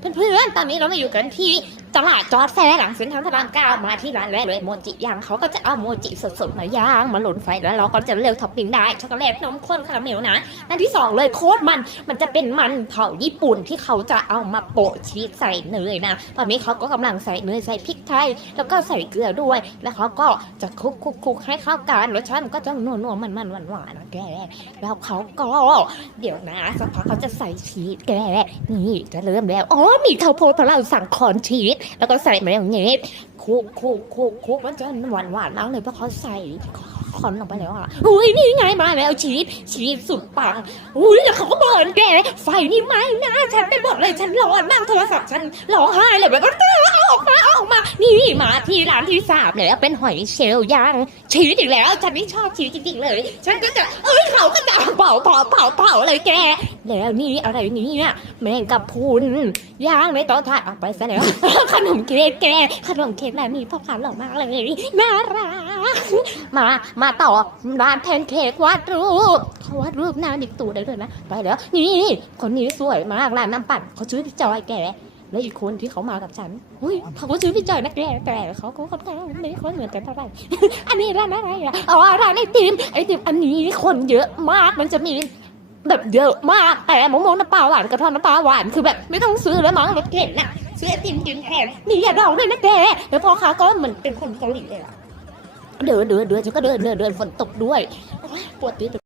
เพื่อนๆตอนนี้เรามาอยู่กันที่ตลาดจอร์ดแฟร์หลังเซ็นทรัลพระรามเก้ามาที่ร้านแรกเลยโมจิย่างเขาก็จะเอาโมจิสดๆมาย่างมาหล่นไฟแล้วเราก็จะเลือกท็อปปิ้งได้ช็อกโกแลตนมข้นคาราเมลนะอันที่สองเลยโคตรมันมันจะเป็นมันเผาญี่ปุ่นที่เขาจะเอามาโปะชีสใส่เนยนะตอนนี้เขาก็กำลังใส่เนยใส่พริกไทยแล้วก็ใส่เกลือด้วย แล้วเขาก็จะคลุกคลุกคลุกให้เข้ากันรสชาติมันก็จะนัวนัวมันมันหวานหวานๆแกแล้วเขาก็เดี๋ยวนะสักพักเขาจะใส่ชีสแกนี่จะเริ่มแล้วอ๋อมีข้าวโพดเพราะเราสั่งคอนชีสแล้วก็ใส่มาอย่างงี้คุกคุกคุกคุกมันจะหวานหวานๆมากเลยเพราะเขาใส่คอนลงไปแล้วอะอุ้ยนี่ไงมาแล้วชีสชีสสุดปังอุ้ยแล้วเขาก็เบิร์นแกไฟนี่ไหมนะฉันไม่บอกเลยฉันร้อนมากโทรศัพท์ฉันร้องไห้เลยแบบว่าเอออกมาออกมา นี่มาที่ร้านที่สามแล้วเป็นหอยเชลล์ย่างชีสอีกแล้ว ฉันนี่ชอบชีสจริงๆเลย ฉันก็จะเอ้ยเขาก็จะเผาเผาเผาเผาเลยแก แล้วนี่อะไรนี่เนี่ยแมงกะพุนย่างในเตอนถ่ายออกไปซะแล้วขนมเค้กแกขนมเค้กร้านนี้พ่อค้าหล่อมากเลยน่ารักมามาต่อร้านแพนเค้กวาดรูปเขาวาดรูปหน้าดิกตูได้เลยนะไปแล้วนี่คนนี้สวยมากร้านน้ำปั่นเขาชื่อพี่จอยแกแล้วอีกคนที่เขามากับฉันอุ้ยเขาก็ชื่อพี่จอยนะแกแต่เขาก็ค่อนข้างไม่ได้ค่อยเหมือนกันเท่าไหร่อันนี้ร้านอะไรอะอ๋อร้านไอติมไอติมอันนี้คนเยอะมากมันจะมี แบบเยอะมากแต่มะม่วงน้ำปลาหวานกระท่อนน้ำปลาหวานคือแบบไม่ต้องซื้อแล้วมั้งรถเข็นน่ะซื้อไอติมกินแทนมีอย่าดองด้วยนะแกแล้วพ่อค้าก็เหมือนเป็นคนเกาหลีเลยอะเดินเดินเดินฉันก็เดินเดินเดินฝนตกด้วยโอ๊ยปวดตีน